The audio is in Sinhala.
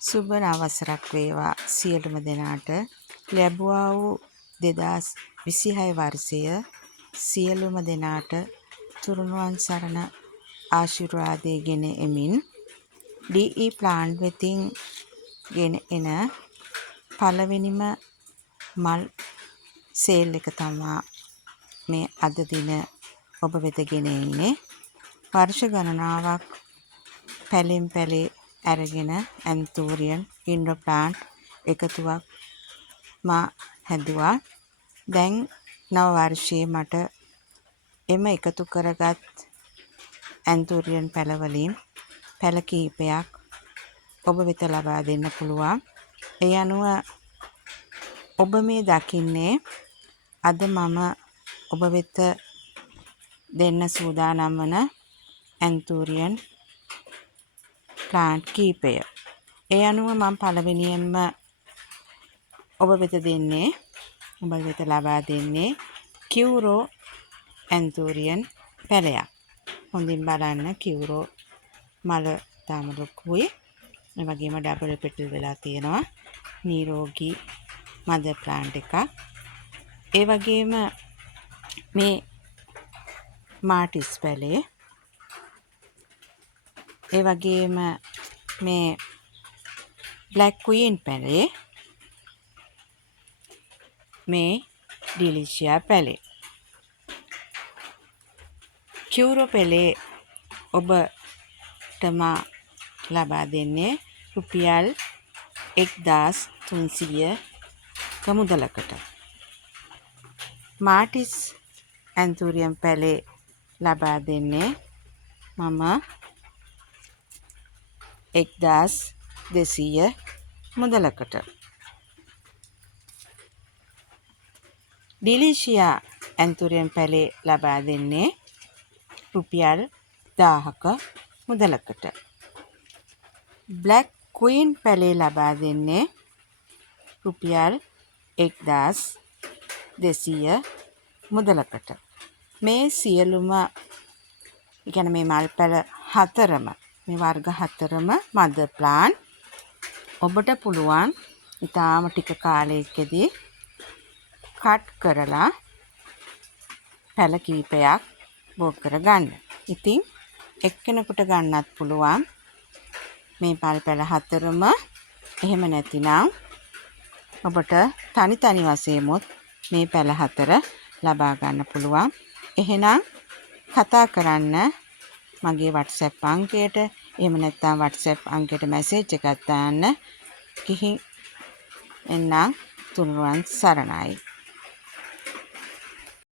සුබ නවසරක් වේවා සියලුම දෙනාට ලැබුවා වූ 2026 වර්ෂය සියලුම දෙනාට තුරුණුවන් සරණ ආශිර්වාදයේ ගෙන එමින් DE ප්ලාන්ට් වෙතින් ගෙන එන පළවෙනිම මල් සේල් එක තමයි මේ අද දින ඔබ වෙත ගෙන එන්නේ. වර්ෂ ගණනාවක් පැලෙන් පැලේ අරගෙන ඇන්තූරියන් ඉන්ඩෝ ප්ලාන්ට් එකතුවක් මා හැදුවා. දැන් නව වර්ෂයේ මට එම එකතු කරගත් ඇන්තූරියන් පැලවලින් පැල කීපයක් ඔබ වෙත ලබා දෙන්න පුළුවන්. ඒ අනුව ඔබ මේ දකින්නේ අද මම ඔබ වෙත දෙන්න සූදානම් වන ඇන්තූරියන් ප්ලාන්ට් කීපය. ඒ අනුව මම පළවෙනියෙන්ම ඔබ වෙත ලබා දෙන්නේ කියුරෝ ඇන්තූරියන් පැලයක්. හොඳින් බලන්න කියුරෝ මල තාම ලොකුයි. ඒ වගේම ඩබල් පෙටල් වෙලා තියෙනවා. නිරෝගී මදර් ප්ලාන්ට් එකක්. ඒ වගේම මේ මාටිස් පැලේ, ඒ වගේම මේ බ්ලැක් ක්වීන් පැලේ, මේ ඩිලිෂියා පැලේ. කියුරෝ පැලේ ඔබටම ලබා දෙන්නේ රුපියල් 1300ක මුදලකට. මාටිස් ඇන්තූරියම් පැලේ ලබා දෙන්නේ මම 1200 මුදලකට. ඩිලිෂියා ඇන්තූරියම් පැලේ ලබා දෙන්නේ රුපියල් 1000ක මුදලකට. බ්ලැක් ක්වීන් පැලේ ලබා දෙන්නේ රුපියල් 1200 මුදලකට. මේ සියලුම මේ මල් පැල හතරම, මේ වර්ග හතරම මදර් ප්ලාන්ට් ඔබට පුළුවන් ඉතාම ටික කාලයකදී කට් කරලා පැල කීපයක් බෝ කරගන්න. ඉතින් එක්කෙනෙකුට ගන්නත් පුළුවන් මේ මල් පැල හතරම. එහෙම නැතිනම් ඔබට තනි වශයෙන්මුත් මේ පැල හතර ලබා ගන්න පුළුවන්. එහෙනම් කතා කරන්න මගේ WhatsApp අංකයට. එහෙම නැත්නම් WhatsApp අංකයට මැසේජ් එකක් දාන්න. ගිහින් එන්නම්. තුනුරුවන් සරණයි.